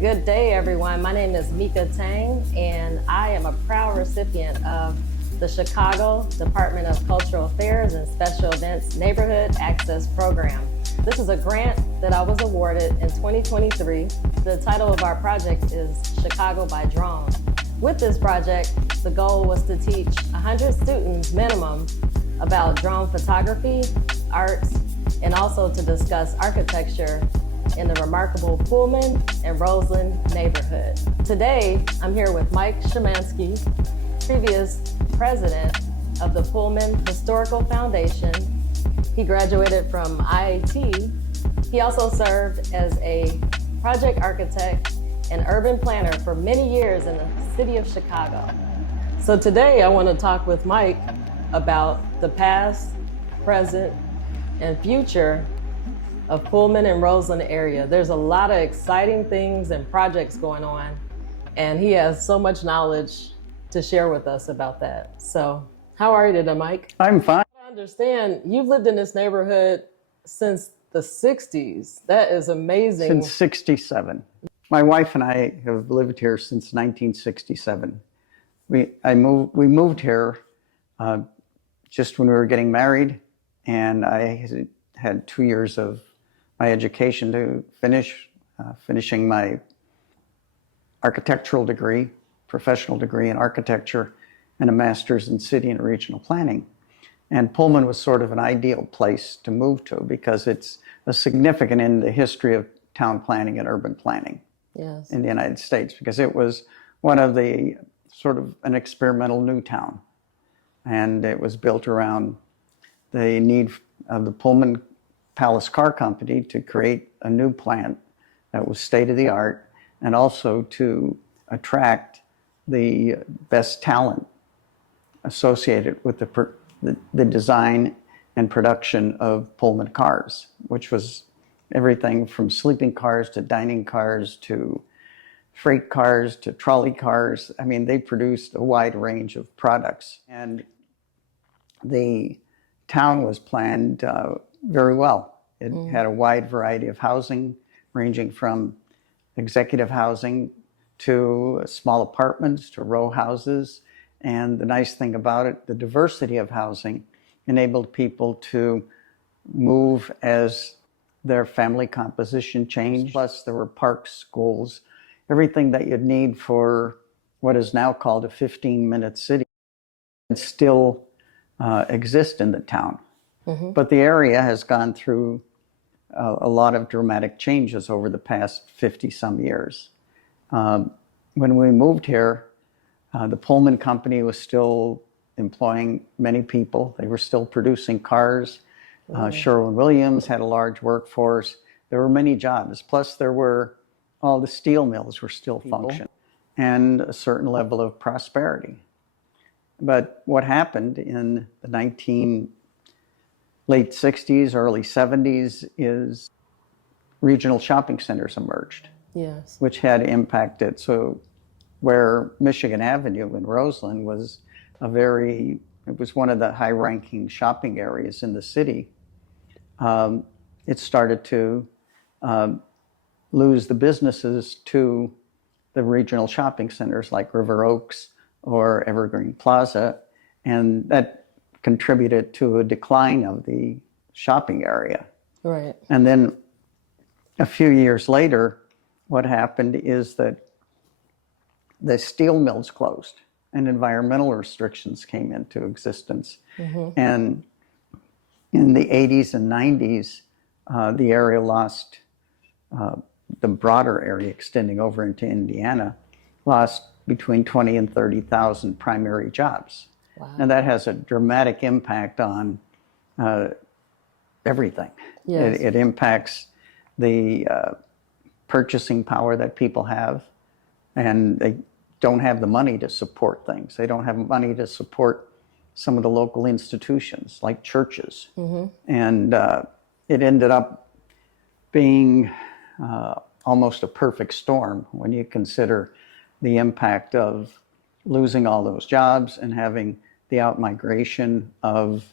Good day, everyone. My name is Mika Tang, and I am a proud recipient of the Chicago Department of Cultural Affairs and Special Events Neighborhood Access Program. This is a grant that I was awarded in 2023. The title of our project is Chicago by Drone. With this project, the goal was to teach 100 students minimum about drone photography, arts, and also to discuss architecture in the remarkable Pullman and Roseland neighborhood. Today, I'm here with Mike Shymanski, previous president of the Pullman Historical Foundation. He graduated from IIT. He also served as a project architect and urban planner for many years in the city of Chicago. So today, I want to talk with Mike about the past, present, and future of Pullman and Roseland area. There's a lot of exciting things and projects going on, and he has so much knowledge to share with us about that. So how are you today, Mike? I'm fine. I understand you've lived in this neighborhood since the 60s. That is amazing. Since 67. My wife and I have lived here since 1967. We moved here just when we were getting married, and I had 2 years of my education to finish, finishing my architectural degree, professional degree in architecture, and a master's in city and regional planning. And Pullman was sort of an ideal place to move to because it's a significant in the history of town planning and urban planning in the United States, because it was one of the sort of an experimental new town. And it was built around the need of the Pullman Palace Car Company to create a new plant that was state-of-the-art, and also to attract the best talent associated with the design and production of Pullman cars, which was everything from sleeping cars to dining cars to freight cars to trolley cars. I mean, they produced a wide range of products. And the town was planned very well. It had a wide variety of housing, ranging from executive housing to small apartments to row houses. And the nice thing about it, the diversity of housing enabled people to move as their family composition changed. Plus, there were parks, schools, everything that you'd need for what is now called a 15-minute city. It still exist in the town. But the area has gone through a lot of dramatic changes over the past 50-some years. When we moved here, the Pullman Company was still employing many people. They were still producing cars. Sherwin-Williams had a large workforce. There were many jobs. Plus, there were all the steel mills were still functioning, and a certain level of prosperity. But what happened in the late 60s, early 70s is regional shopping centers emerged, which had impacted. So where Michigan Avenue in Roseland was it was one of the high-ranking shopping areas in the city, it started to lose the businesses to the regional shopping centers like River Oaks or Evergreen Plaza, and that contributed to a decline of the shopping area. Right. And then a few years later, what happened is that the steel mills closed and environmental restrictions came into existence. And in the 80s and 90s, the area lost, the broader area extending over into Indiana, lost between 20 and 30,000 primary jobs. Wow. And that has a dramatic impact on everything. It impacts the purchasing power that people have, and they don't have the money to support things. They don't have money to support some of the local institutions like churches. And it ended up being almost a perfect storm when you consider the impact of losing all those jobs and having the out-migration of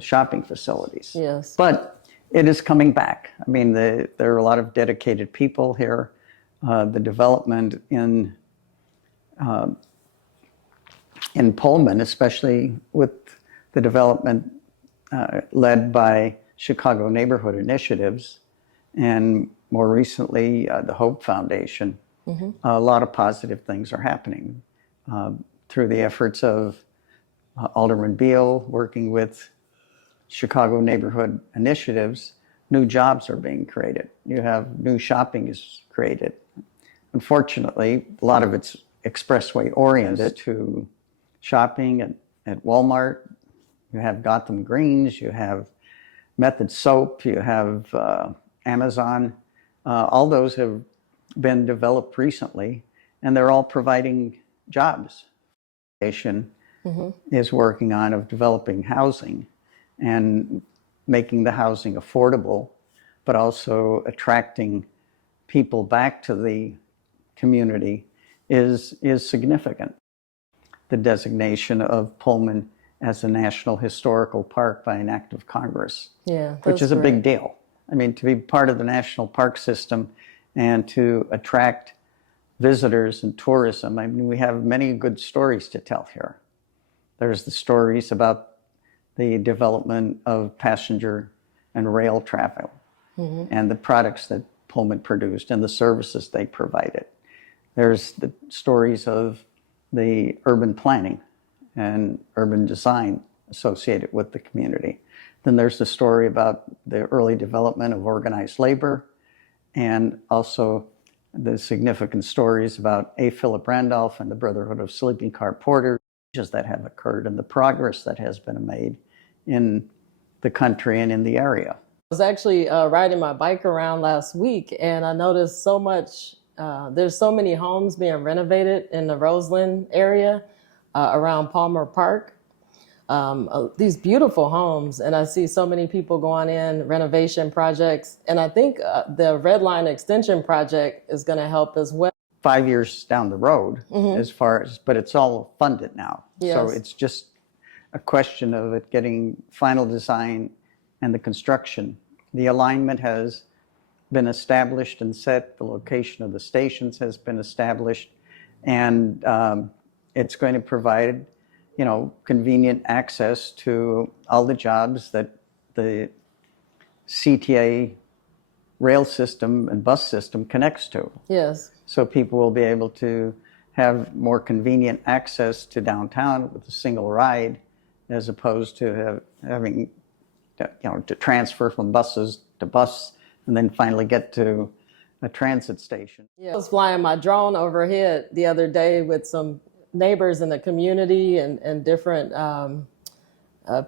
shopping facilities. But it is coming back. I mean, there are a lot of dedicated people here. the development in Pullman, especially with the development led by Chicago Neighborhood Initiatives, and more recently the Hope Foundation. A lot of positive things are happening through the efforts of Alderman Beal working with Chicago Neighborhood Initiatives. New jobs are being created. You have new shopping is created. Unfortunately, a lot of it's expressway oriented to shopping at Walmart. You have Gotham Greens, you have Method Soap, you have Amazon. All those have been developed recently, and they're all providing jobs. Is working on of developing housing and making the housing affordable, but also attracting people back to the community is significant. The designation of Pullman as a National Historical Park by an act of Congress, which is a big deal. I mean, to be part of the national park system and to attract visitors and tourism, I mean, we have many good stories to tell here. There's the stories about the development of passenger and rail travel and the products that Pullman produced and the services they provided. There's the stories of the urban planning and urban design associated with the community. Then there's the story about the early development of organized labor, and also the significant stories about A. Philip Randolph and the Brotherhood of Sleeping Car Porters that have occurred and the progress that has been made in the country and in the area. I was actually riding my bike around last week, and I noticed so much, there's so many homes being renovated in the Roseland area around Palmer Park. These beautiful homes, and I see so many people going in, renovation projects, and I think the Red Line Extension project is going to help as well. 5 years down the road, as far as, but it's all funded now. So it's just a question of it getting final design and the construction. The alignment has been established and set. The location of the stations has been established, and it's going to provide, you know, convenient access to all the jobs that the CTA rail system and bus system connects to. Yes. So people will be able to have more convenient access to downtown with a single ride, as opposed to having, you know, to transfer from buses to bus and then finally get to a transit station. Yeah. I was flying my drone overhead the other day with some neighbors in the community and different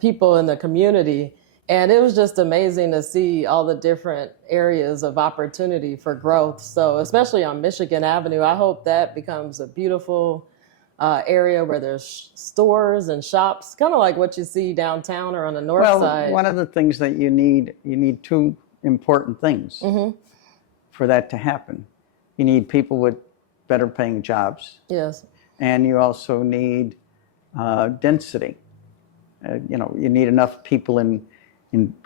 people in the community. And it was just amazing to see all the different areas of opportunity for growth. So especially on Michigan Avenue, I hope that becomes a beautiful area where there's stores and shops, kind of like what you see downtown or on the north side. One of the things that you need two important things for that to happen. You need people with better paying jobs. Yes. And you also need density. You know, you need enough people in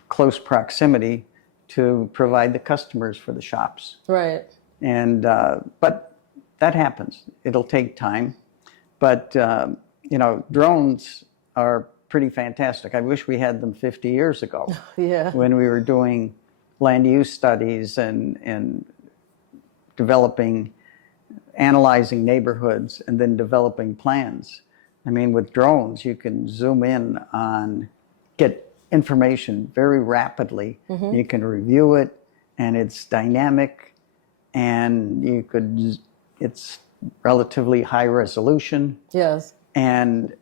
close proximity to provide the customers for the shops. Right. And but that happens. It'll take time. But you know, drones are pretty fantastic. I wish we had them 50 years ago. Yeah. When we were doing land use studies and developing, analyzing neighborhoods and then developing plans. I mean, with drones, you can zoom in on, get information very rapidly. You can review it, and it's dynamic, and it's relatively high resolution. Yes. And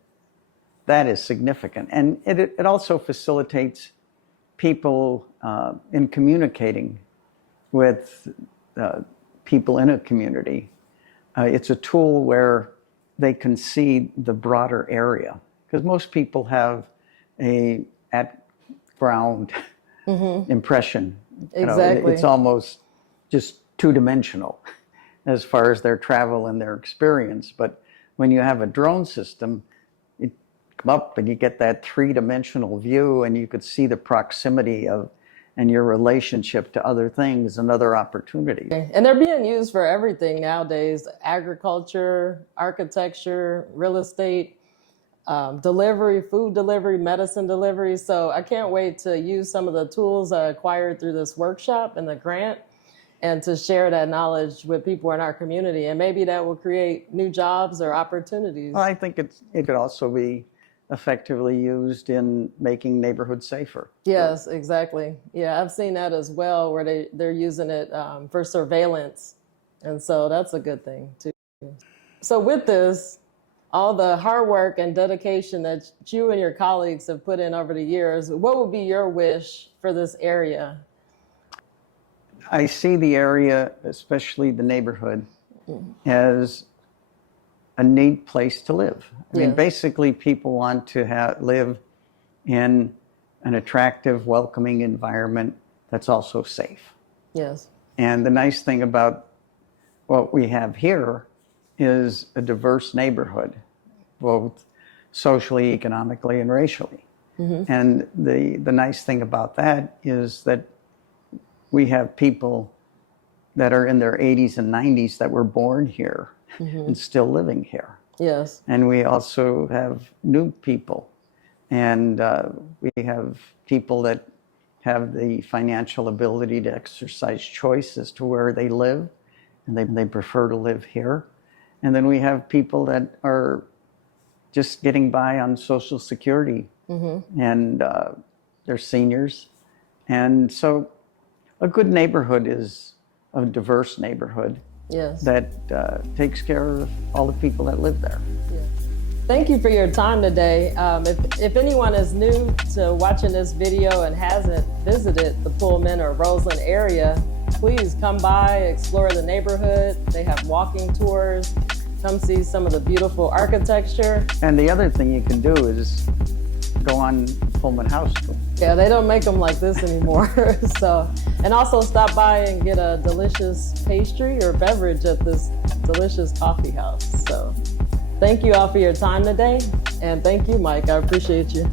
that is significant. And it also facilitates people in communicating with people in a community. It's a tool where they can see the broader area, because most people have a at-ground impression. Exactly. It's almost just two-dimensional as far as their travel and their experience. But when you have a drone system, you come up and you get that three-dimensional view, and you could see the proximity of and your relationship to other things and other opportunities. And they're being used for everything nowadays: agriculture, architecture, real estate, delivery, food delivery, medicine delivery. So I can't wait to use some of the tools I acquired through this workshop and the grant, and to share that knowledge with people in our community. And maybe that will create new jobs or opportunities. Well, I think it could also be effectively used in making neighborhoods safer. Yes, exactly. Yeah, I've seen that as well, where they're using it for surveillance. And so that's a good thing too. So with this, all the hard work and dedication that you and your colleagues have put in over the years, what would be your wish for this area? I see the area, especially the neighborhood, as a neat place to live. I mean, basically, people want to live in an attractive, welcoming environment that's also safe. Yes. And the nice thing about what we have here is a diverse neighborhood, both socially, economically, and racially. And the nice thing about that is that we have people that are in their 80s and 90s that were born here and still living here. Yes. And we also have new people. And we have people that have the financial ability to exercise choice as to where they live, and they prefer to live here. And then we have people that are just getting by on Social Security, and they're seniors. And so a good neighborhood is a diverse neighborhood that takes care of all the people that live there. Yeah. Thank you for your time today. If anyone is new to watching this video and hasn't visited the Pullman or Roseland area, please come by, explore the neighborhood. They have walking tours. Come see some of the beautiful architecture. And the other thing you can do is go on Pullman house tour. Yeah, they don't make them like this anymore. So, and also stop by and get a delicious pastry or beverage at this delicious coffee house. So thank you all for your time today. And thank you, Mike. I appreciate you.